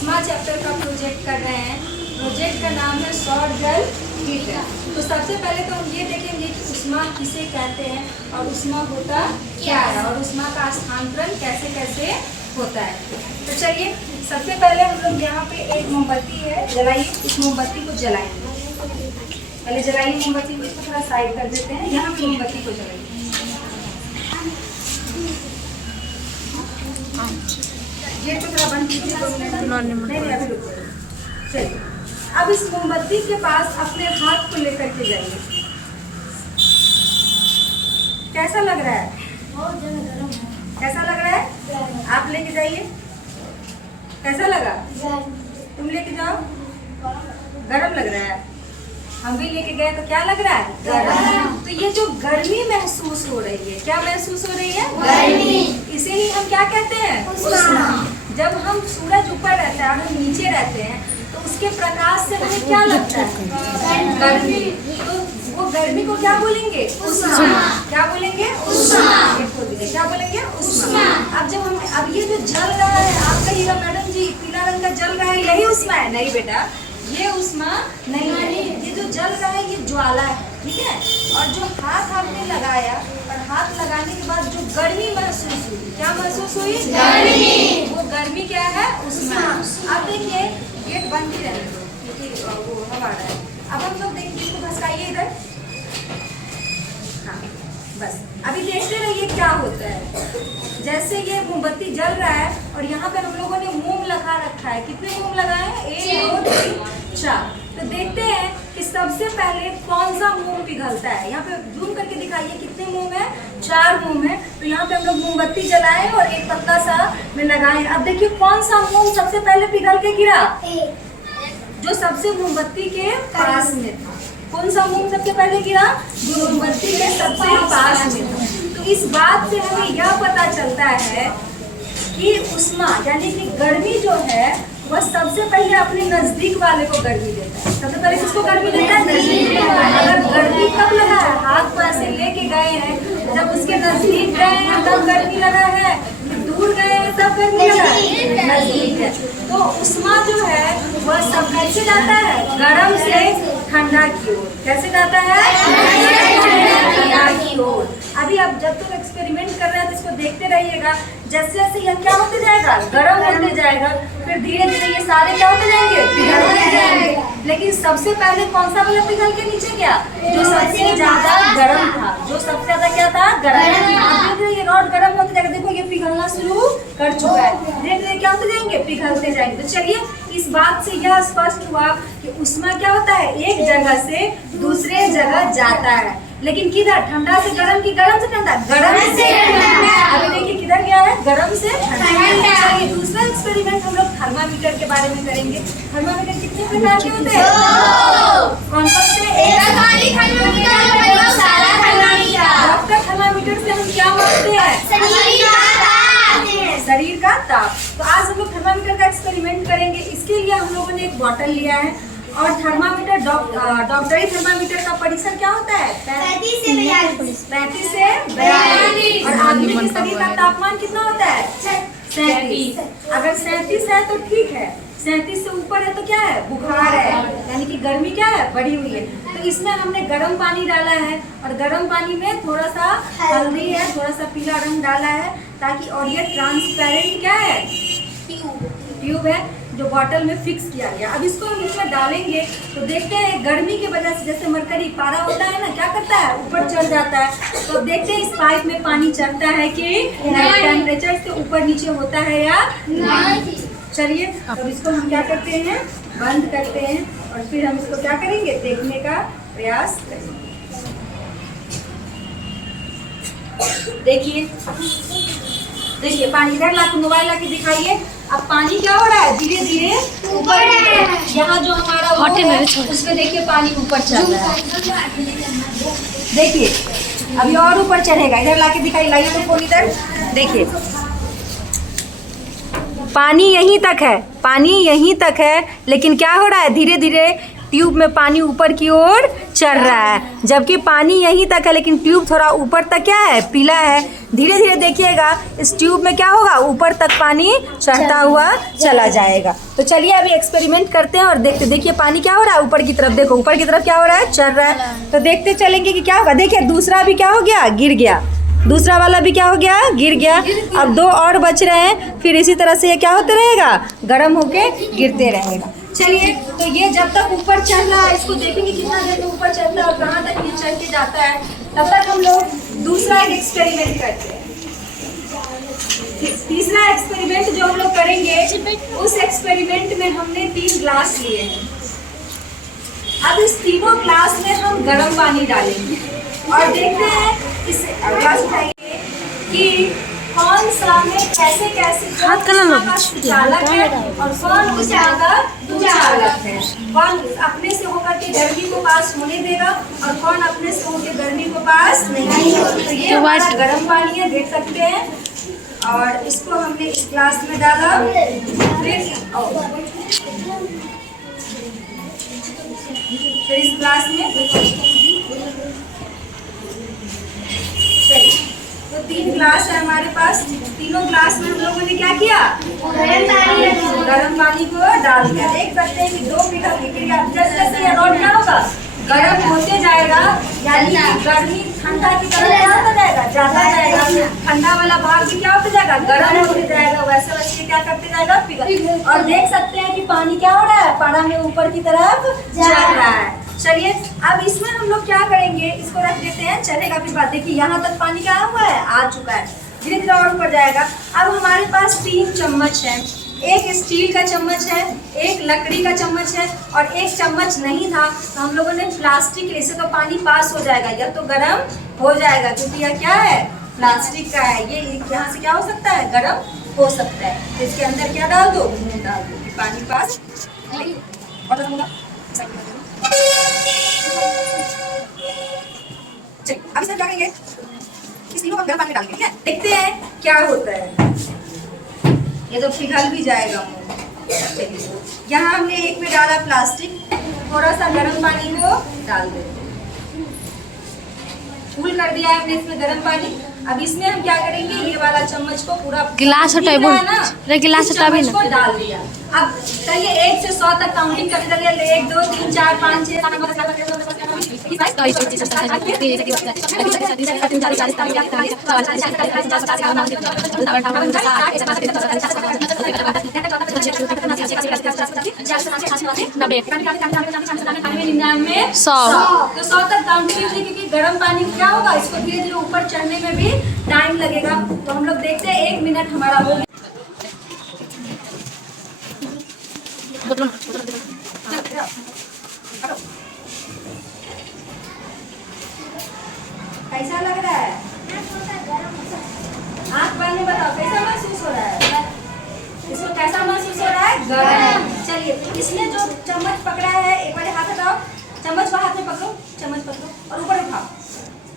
उष्मा चैप्टर का प्रोजेक्ट कर रहे हैं। प्रोजेक्ट का नाम है सौर जल हीटर। तो सबसे पहले तो हम ये देखेंगे कि उष्मा किसे कहते हैं और उष्मा होता क्या है और उष्मा का स्थानांतरण कैसे कैसे होता है। तो चलिए सबसे पहले हम लोग यहाँ पे एक मोमबत्ती है, जलाइए। इस मोमबत्ती को जलाएंगे, पहले जलाइए मोमबत्ती को, इसको थोड़ा साइड कर देते हैं। यहाँ पे मोमबत्ती को जलाइए। ये तो थोड़ा बंद कीजिए, नहीं अभी रुको। चलिए अब इस मोमबत्ती के पास अपने हाथ को लेकर के जाइए। कैसा लग रहा है? बहुत ज़्यादा गर्म है। कैसा लग रहा है? आप लेके जाइए। कैसा लगा? तुम लेके जाओ। गरम लग रहा है। हम भी लेके गए तो क्या लग रहा है? गरम। तो ये जो गर्मी महसूस हो रही है, क्या महसूस हो रही है? गर्मी। इसे ही हम क्या कहते हैं? उष्मा। जब हम सूरज ऊपर रहता है और हम नीचे रहते हैं तो उसके प्रकाश से हमें क्या लगता है? गर्मी। तो वो गर्मी को क्या बोलेंगे? उष्मा। क्या बोलेंगे? उष्मा। क्या बोलेंगे? उष्मा। अब ये जो जल रहा है, आप कहिएगा मैडम जी पीला रंग का जल रहा है यही उष्मा है? नहीं बेटा, ये उष्मा नहीं है। ये जो जल रहा है ये ज्वाला है, ठीक है। और जो हाथ आपने लगाया और हाथ लगाने के बाद जो गर्मी महसूस हुई, क्या महसूस हुई? गर्मी। वो गर्मी क्या है? उष्मा। अब देखिए गेट बंद ही रहने दो क्योंकि वो हवा आ रहा है। अब हम लोग देखिए, इसको भसकाइए इधर। हाँ बस, अभी देखते रहिए क्या होता है। जैसे ये मोमबत्ती जल रहा है और यहाँ पे हम लोगों ने मोम लगा रखा है। कितने मोम लगाए हैं? 1 2 3 4। तो देखते हैं कि सबसे पहले कौन सा मोम पिघलता है। यहाँ पे जूम करके दिखाइए कितने मोम है? 4 मोम है। तो यहाँ पे हम लोग मोमबत्ती जलाए और एक पतला सा में लगाए। अब देखिए कौन सा मोम सबसे पहले पिघल के गिरा? जो सबसे मोमबत्ती के पास में था। कौन सा मोम सबसे पहले गिरा? जो मोमबत्ती के सबसे पास में था। तो इस बात से हमें यह पता चलता है कि उष्मा यानी कि गर्मी जो है वह सबसे पहले अपने नजदीक वाले को गर्मी देता है। सबसे पहले किसको गर्मी देता है? नजदीक वाले। अगर गर्मी कब लगा है? हाथ को ऐसे लेके गए हैं, जब उसके नजदीक गए हैं तब गर्मी लगा है, दूर गए हैं तब गर्मी लगा है? नजदीक है। तो उष्मा जो है वह सब कैसे जाता है? गर्म से ठंडा की ओर। कैसे जाता है? ठंडा की ओर। अभी आप जब तक एक्सपेरिमेंट कर रहे हैं तो इसको देखते रहिएगा। जैसे जैसे यह क्या होते जाएगा? गर्म होते जाएगा, फिर धीरे धीरे ये सारे क्या होते जाएंगे? पिघलते जाएंगे। लेकिन सबसे पहले कौन सा वाला पिघल के नीचे गया? जो सबसे ज्यादा गर्म था। जो सबसे ज्यादा क्या था? गर्म। ये रॉड गर्म होते जाएगा। देखो ये पिघलना शुरू कर चुका है। धीरे धीरे क्या होते जाएंगे? पिघलते जाएंगे। तो चलिए इस बात से यह स्पष्ट हुआ कि उष्मा क्या होता है? एक जगह से दूसरे जगह जाता है। लेकिन किधर? ठंडा से गर्म की गर्म से ठंडा? गर्म से ठंडा। अभी देखिए किधर गया है? गर्म से ठंडा। चलिए दूसरा एक्सपेरिमेंट हम लोग थर्मामीटर के बारे में करेंगे। थर्मामीटर कितने प्रकार के होते हैं? कौन कौन से? डॉक्टर थर्मामीटर से हम क्या मापते हैं? शरीर का ताप। तो आज हम लोग थर्मामीटर का एक्सपेरिमेंट करेंगे। इसके लिए हम लोगों ने एक बॉटल लिया है और थर्मामीटर डॉक्टरी थर्मामीटर का परिसर क्या होता है? 35 से 42। और आदमी के शरीर का तापमान कितना होता है? 37। अगर 37 है तो ठीक है, 37 से ऊपर है तो क्या है? बुखार है, यानी कि गर्मी क्या है? बढ़ी हुई है। तो इसमें हमने गर्म पानी डाला है और गर्म पानी में थोड़ा सा हल्दी है, थोड़ा सा पीला रंग डाला है ताकि, और ये ट्रांसपेरेंट क्या है? ट्यूब है जो बॉटल में फिक्स किया गया। अब इसको हम इसमें डालेंगे तो देखते हैं गर्मी की वजह से जैसे मरकरी पारा होता है ना, क्या करता है? ऊपर चढ़ जाता है। तो देखते हैं इस पाइप में पानी चढ़ता है कि नहीं, टेम्परेचर से ऊपर नीचे होता है या नहीं। चलिए अब इसको हम क्या करते हैं? बंद करते हैं और फिर हम इसको क्या करेंगे? देखने का प्रयास करेंगे। देखिए देखिए पानी इधर ला के, मोबाइल ला के दिखाइए। अब पानी क्या हो रहा है? धीरे धीरे ऊपर। यहाँ जो हमारा वो है उसमें देखिए पानी ऊपर चल रहा है। देखिए अभी और ऊपर चढ़ेगा। इधर ला के दिखाइए, लाइए तो फोन इधर। देखिए पानी यहीं तक है, पानी यहीं तक है, लेकिन क्या हो रहा है? धीरे धीरे ट्यूब में पानी ऊपर की ओर चढ़ रहा है। जबकि पानी यहीं तक है लेकिन ट्यूब थोड़ा ऊपर तक क्या है? पीला है। धीरे धीरे देखिएगा इस ट्यूब में क्या होगा, ऊपर तक पानी चढ़ता हुआ चला जाएगा। तो चलिए अभी एक्सपेरिमेंट करते हैं और देखते। देखिए पानी क्या हो रहा है, ऊपर की तरफ देखो, ऊपर की तरफ क्या हो रहा है, चढ़ रहा है। तो देखते चलेंगे कि क्या होगा। देखिए दूसरा भी क्या हो गया, गिर गया। दूसरा वाला भी क्या हो गया, गिर गया। अब 2 और बच रहे हैं। फिर इसी तरह से ये क्या होते रहेगा, गर्म होके गिरते रहेगा। चलिए तो ये जब तक ऊपर चढ़ रहा है इसको देखेंगे कितना देर में ऊपर चढ़ता है और कहाँ तक ये चढ़ के जाता है। तब तक हम लोग दूसरा एक एक्सपेरिमेंट करते हैं। तीसरा एक्सपेरिमेंट जो हम लोग करेंगे, उस एक्सपेरिमेंट में हमने 3 ग्लास लिए हैं। अब इस तीनों ग्लास में हम गर्म पानी डालेंगे और देखते हैं इस ग्लास उठाइए कि कौन सा में कैसे कैसे हाथ का लगा चालक है और कौन उसे चालक है, कौन अपने से होकर के गर्मी को पास होने देगा और कौन अपने से होकर गर्मी को पास नहीं होगा। तो ये हमारा गर्म पानी है, देख सकते हैं। और इसको हमने इस ग्लास में डाला। फिर इस ग्लास में चलिए, तो 3 ग्लास है हमारे पास। तीनों ग्लास में हम लोगों ने क्या किया, गर्म पानी को डाल दिया। देख सकते हैं कि 2 मिनट प्रक्रिया जैसे जैसे ये रोड क्या होगा, गर्म होते जाएगा, यानी कि गर्मी ठंडा की तरफ क्या होता जाएगा, जाता जाएगा। ठंडा वाला भाग भी क्या होता जाएगा, गर्म होते जाएगा। वैसे वैसे क्या करते जाएगा, पिघल। और देख सकते हैं कि पानी क्या हो रहा है, पारा में ऊपर की तरफ जा रहा है। चलिए अब इसमें हम लोग क्या करेंगे, इसको रख देते हैं, चलेगा फिर बात। देखिए यहाँ तक पानी क्या हुआ है, आ चुका है, धीरे धीरे और ऊपर जाएगा। अब हमारे पास 3 चम्मच है। एक स्टील का चम्मच है, एक लकड़ी का चम्मच है और एक चम्मच नहीं था तो हम लोगों ने प्लास्टिक, इससे तो पानी पास हो जाएगा, यह तो गर्म हो जाएगा क्योंकि यह क्या है, प्लास्टिक का है। ये यहाँ से क्या हो सकता है, गर्म हो सकता है। तो इसके अंदर क्या डाल दो, घूम डाल दो, पानी पास अब इसमें क्या करेंगे, इस तीनों को गर्म पानी में डालेंगे, ठीक है। देखते हैं क्या होता है। ये तो पिघल भी जाएगा। यहाँ हमने एक में डाला प्लास्टिक, थोड़ा सा गर्म पानी को डाल देते, फुल कर दिया है हमने इसमें गर्म पानी। अब इसमें हम क्या करेंगे, ये वाला चम्मच को पूरा गिलास हटाए ना, गिलास हटा भी ना, डाल दिया। अब चलिए 1 से 100 तक काउंटिंग करते चलिए। 1 2 3 4 5 6 7 8 9 10 तो 100 तक काउंटिंग क्योंकि गर्म पानी क्या होगा, इसको धीरे धीरे ऊपर चढ़ने में भी टाइम लगेगा। तो हम लोग देखते हैं 1 मिनट हमारा हो गया। कैसा लग रहा है, आँख बंद में बताओ कैसा महसूस हो रहा है, इसको कैसा महसूस हो रहा है, गर्म। चलिए इसने जो चम्मच पकड़ा है, एक बार हाथ हटाओ, चम्मच को हाथ में पकड़ो, चम्मच पकड़ो और ऊपर उठाओ,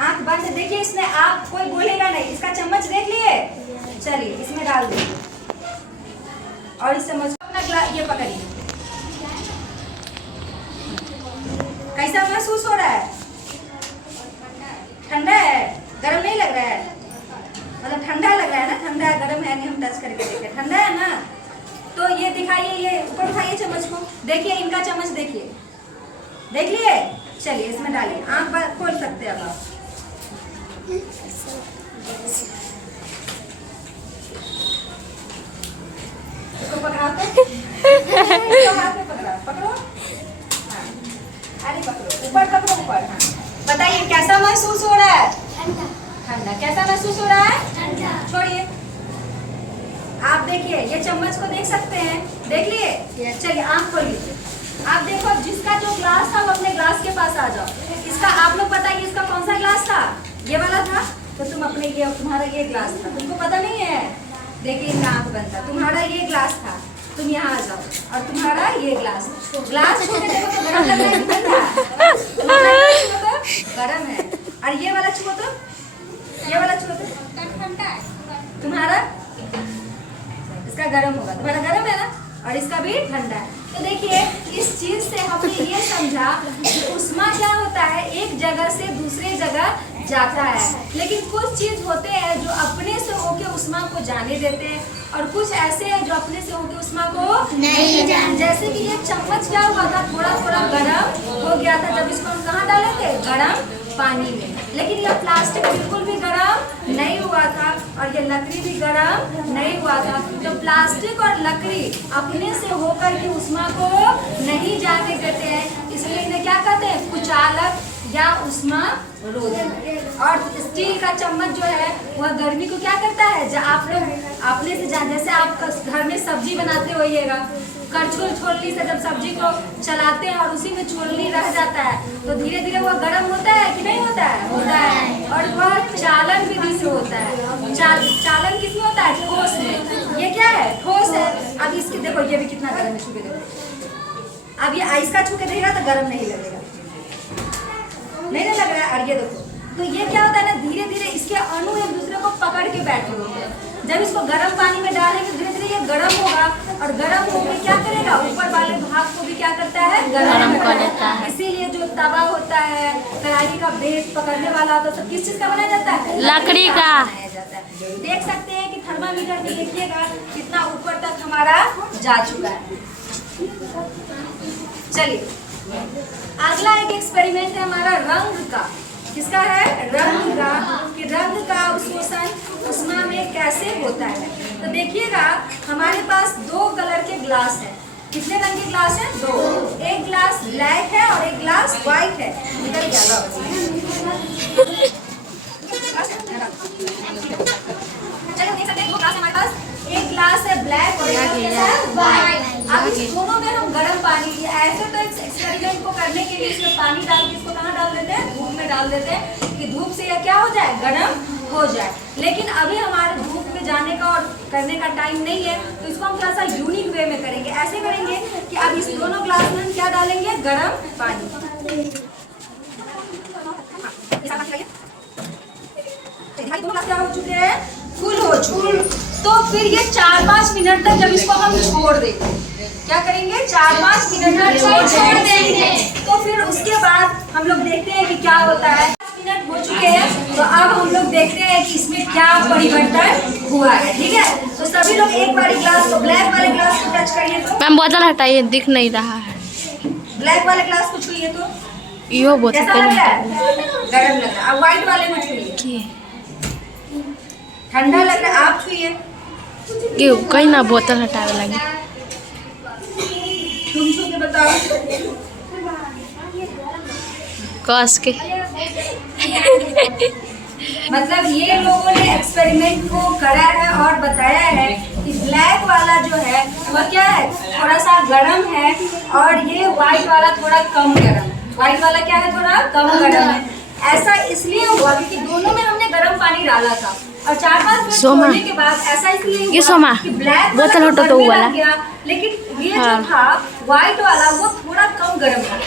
आँख बंद। देखिए इसने, आप कोई बोलेगा नहीं, इसका चम्मच देख लिए। चलिए इसमें डाल दीजिए और इस चम्मच को अपना ये पकड़िए। कैसा महसूस हो रहा है, ठंडा है, गर्म नहीं लग रहा है, मतलब ठंडा लग रहा है ना, ठंडा है, गर्म है नहीं, हम टच करके देखें, ठंडा है ना। तो ये दिखाइए, ये ऊपर उठाइए चम्मच को, देखिए इनका चम्मच देखिए, देख लिए। चलिए इसमें डालिए, आँख बंद खोल सकते हैं अब आप। इसको पकड़ाओ तो, इसको हाथ में पकड़ाओ, पकड़ो, हाँ, अरे पकड़ो, ऊपर पकड़ो, ऊपर। हाँ बताइए कैसा महसूस हो रहा है, ठंडा। कैसा महसूस हो रहा है, ठंडा। छोड़िए, आप देखिए ये चम्मच को देख सकते हैं, देख लिए। चलिए आँख खोलिए, आप देखो जिसका जो ग्लास था वो अपने ग्लास के पास आ जाओ। इसका आप लोग बताइए इसका कौन सा ग्लास था, ये वाला था, तो तुम अपने ये, तुम्हारा ये ग्लास था, तुमको पता नहीं है। देखिए इनका आँख बंद था, तुम्हारा ये ग्लास था, तुम यहाँ आ जाओ, और तुम्हारा ये ग्लास छू के देखो तो गर्म लग रहा है, गर्म है। और ये वाला छुओ तो, ये वाला छुओ तो ठंडा है, तुम्हारा इसका गर्म होगा, तुम्हारा गर्म है ना, और इसका भी ठंडा है। तो देखिए इस चीज से हमने ये समझा कि उष्मा क्या होता है, एक जगह से दूसरे जगह जाता है। लेकिन कुछ चीज होते हैं जो अपने से होके उष्मा को जाने देते हैं और कुछ ऐसे हैं जो अपने से होके उष्मा को नहीं जाने। जैसे कि ये चम्मच क्या हुआ था, थोड़ा थोड़ा गर्म हो गया था जब इसको हम कहाँ डाले थे, गर्म पानी में। लेकिन यह प्लास्टिक बिल्कुल भी गर्म नहीं हुआ था और ये लकड़ी भी गर्म नहीं हुआ था। तो प्लास्टिक और लकड़ी अपने से होकर के उष्मा को नहीं जाने देते हैं, इसलिए इन्हें क्या कहते हैं, कुचालक या उष्मा रोधक। और स्टील का चम्मच जो है वह गर्मी को क्या करता है, जब आप लोग अपने से जैसे आप घर में सब्जी बनाते होइएगा, करछुल छोलनी से जब सब्जी को चलाते हैं और उसी में छोलनी रह जाता है तो धीरे धीरे वह गर्म होता है कि नहीं होता है, होता है। और वह चालन विधि से होता है। चालन किसमें होता है, ठोस में। ये क्या है, ठोस है। अब इसकी देखो ये भी कितना गर्म है, छू के देखो। अब ये आइस का छू के देगा तो गर्म नहीं लगेगा, नहीं ना लग रहा है। और ये देखो, तो ये क्या होता है ना, धीरे धीरे इसके अणु एक दूसरे को पकड़ के बैठे होते हैं। जब इसको गर्म पानी में डालेंगे धीरे धीरे ये गर्म होगा और गर्म होकर क्या करेगा, ऊपर वाले भाग को भी क्या करता है, गर्म कर देता है। इसीलिए जो तवा होता है, कढ़ाई का बेस पकड़ने वाला होता है, सब किस चीज का बनाया जाता है, लकड़ी का बनाया जाता है। देख सकते हैं कि थर्मामीटर में देखिएगा कितना ऊपर तक हमारा जा चुका है। चलिए अगला एक एक्सपेरिमेंट है हमारा रंग का। किसका है, रंग का, कि रंग का अवशोषण उष्मा में कैसे होता है। तो देखिएगा हमारे पास दो कलर के ग्लास है। कितने रंग के ग्लास हैं, दो। एक ग्लास ब्लैक है और एक ग्लास व्हाइट है। निकल गया चलो देख सकते हैं दो ग्लास हमारे पास, एक ग्लास है ब्लैक और एक है व्हाइट। अब इस दोनों में हम गर्म पानी, ऐसे तो एक्सपेरिमेंट को करने के लिए इसमें पानी डाल के इसको कहाँ डाल देते हैं, धूप में डाल देते हैं कि धूप से यह क्या हो जाए, गर्म हो जाए। लेकिन अभी हमारे धूप में जाने का और करने का टाइम नहीं है, तो इसको हम थोड़ा सा यूनिक वे में करेंगे। ऐसे करेंगे कि अब इस दोनों ग्लास में हम क्या डालेंगे, गर्म पानी। दोनों ग्लास क्या हो चुके हैं, फुल हो चुके। तो फिर ये 4-5 मिनट तक जब इसको हम छोड़ देंगे, क्या करेंगे, 4-5 मिनट तक छोड़ देंगे। तो फिर उसके बाद हम लोग देखते हैं कि क्या होता है। 5 मिनट हो चुके हैं, तो अब हम लोग देखते हैं कि इसमें क्या परिवर्तन हुआ है। ठीक है, तो सभी लोग एक बार ग्लास को, ब्लैक वाले ग्लास को टच करिए। तो मैम बोतल हटाइए, दिख नहीं रहा है। ब्लैक वाले ग्लास को छुइए तो यो बोतल कैसा लग रहा है, गर्म लग रहा है। अब व्हाइट वाले को छुइए, ठंडा लग रहा है। आप छुइए, कहीं ना बोतल हटावे लगे। तुम छू के बताओ, कस के मतलब ये लोगों ने एक्सपेरिमेंट को करा है और बताया है कि ब्लैक वाला जो है वह क्या है, थोड़ा सा गर्म है और ये व्हाइट वाला थोड़ा कम गर्म है। व्हाइट वाला क्या है, थोड़ा कम गर्म है। ऐसा इसलिए हुआ क्योंकि दोनों में हमने गर्म पानी डाला था और 4-5 मिनट छोड़ने के बाद ऐसा इसलिए हुआ कि ब्लैक बोतल हटो तो वो वाला, लेकिन ये जो था व्हाइट वाला वो थोड़ा कम गर्म था।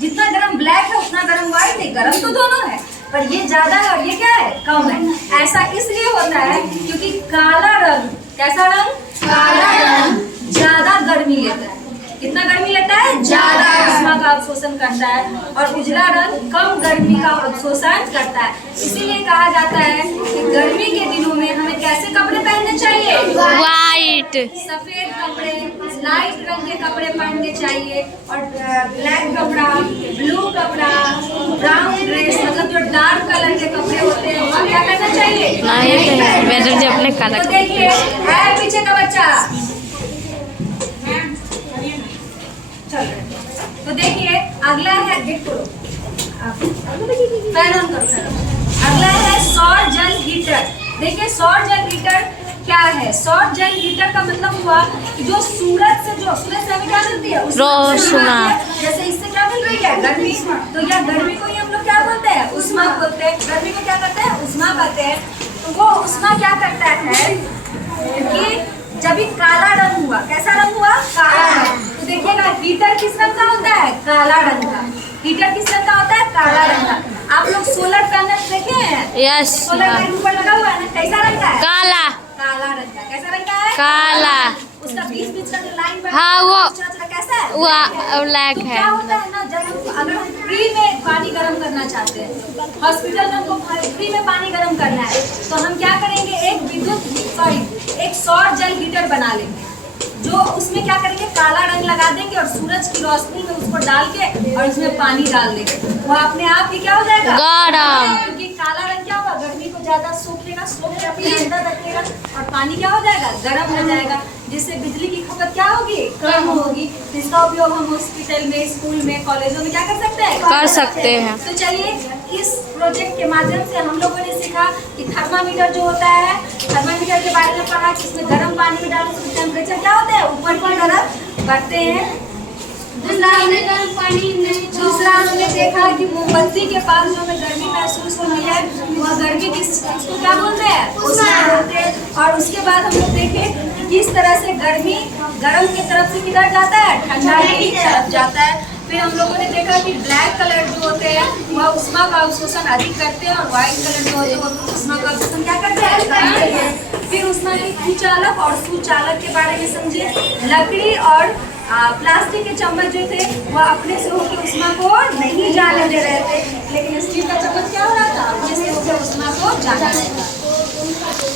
जितना गर्म ब्लैक है उतना गर्म व्हाइट है। गर्म तो दोनों है पर ये ज्यादा है और ये क्या है, कम है। ऐसा इसलिए होता है क्योंकि काला रंग, कैसा रंग, काला रंग ज्यादा गर्मी लेता है। कितना गर्मी लेता है, ज्यादा उष्मा का अवशोषण करता है। और उजला रंग कम गर्मी का अवशोषण करता है। इसीलिए कहा जाता है कि गर्मी के दिनों में हमें कैसे कपड़े पहनने चाहिए, वाइट, सफेद कपड़े, लाइट रंग के कपड़े पहनने चाहिए। और ब्लैक कपड़ा, ब्लू कपड़ा, ब्राउन ड्रेस, मतलब जो डार्क कलर के कपड़े होते हैं वह क्या करना चाहिए, मैडम जी अपने काला। तो देखिए है पीछे का बच्चा, तो देखिए अगला है, अगला है सौर जल हीटर। देखिए सौर जल हीटर क्या है। सौर जल हीटर का मतलब हुआ कि जो सूरज से हमें क्या मिलती है, रोशनी। जैसे इससे क्या मिल रही है, गर्मी। तो यह गर्मी को ही हम लोग क्या बोलते हैं, उष्मा बोलते हैं। गर्मी को क्या कहते हैं, उष्मा कहते हैं। तो वो उष्मा क्या करता है कि जब भी काला रंग हुआ, कैसा रंग हुआ, काला रंग। तो देखिएगा हीटर किस रंग का होता है, काला रंग का। हीटर किस रंग का होता है, काला रंग का। आप लोग सोलर पैनल देखे हैं, यस, सोलर पैनल ऊपर लगा हुआ है ना, कैसा रंग का है, काला, काला रंग का। कैसा रंग का है, काला। उसका बीच का जो लाइन, हाँ वो कैसा है, वो लायक है क्या होता है ना, जब हम अगर हम फ्री में पानी गर्म करना चाहते हैं, हॉस्पिटल में हमको फ्री में पानी गर्म करना है, तो हम क्या करेंगे, एक सौर जल हीटर बना लेंगे, जो उसमें क्या करेंगे, काला रंग लगा देंगे और सूरज की रोशनी में उसको डाल के और उसमें पानी डाल देंगे, वो अपने आप ही क्या हो जाएगा, गरम। क्योंकि काला रंग क्या होगा, गर्मी को ज्यादा सोखेगा, सोख के अपने अंदर रखेगा और पानी क्या हो जाएगा, गर्म हो जाएगा, जिससे बिजली की खपत क्या होगी, कम होगी। इसका उपयोग हम हॉस्पिटल में, स्कूल में, कॉलेजों में क्या कर सकते हैं, कर सकते हैं। तो चलिए इस प्रोजेक्ट के माध्यम से हम लोगों ने सीखा कि थर्मामीटर जो होता है, थर्मामीटर के बारे में पढ़ा कि इसमें गर्म पानी में डालने से टेम्परेचर क्या होता है, ऊपर की तरफ बढ़ते हैं। दूसरा हमने देखा कि मोमबत्ती के पास जो हमें गर्मी महसूस होती है, वह गर्मी किसको क्या बोलते हैं, उष्मा बोलते हैं। और उसके बाद हम लोग देखे कि किस तरह से गर्मी गर्म की तरफ से किधर जाता है, ठंडा की तरफ जाता है। फिर हम लोगों ने देखा कि ब्लैक कलर जो होते हैं वह उष्मा का अवशोषण अधिक करते हैं और व्हाइट कलर जो होते हैं वो उष्मा का अवशोषण क्या करते हैं, कम करते हैं। फिर उष्मा के कुचालक और सुचालक के बारे में समझे। लकड़ी और प्लास्टिक के चम्मच जो थे वह अपने से होकर उष्मा को नहीं जाने दे रहे थे, लेकिन स्टील का चम्मच क्या हो रहा था, अपने से होकर उष्मा को जाने देता।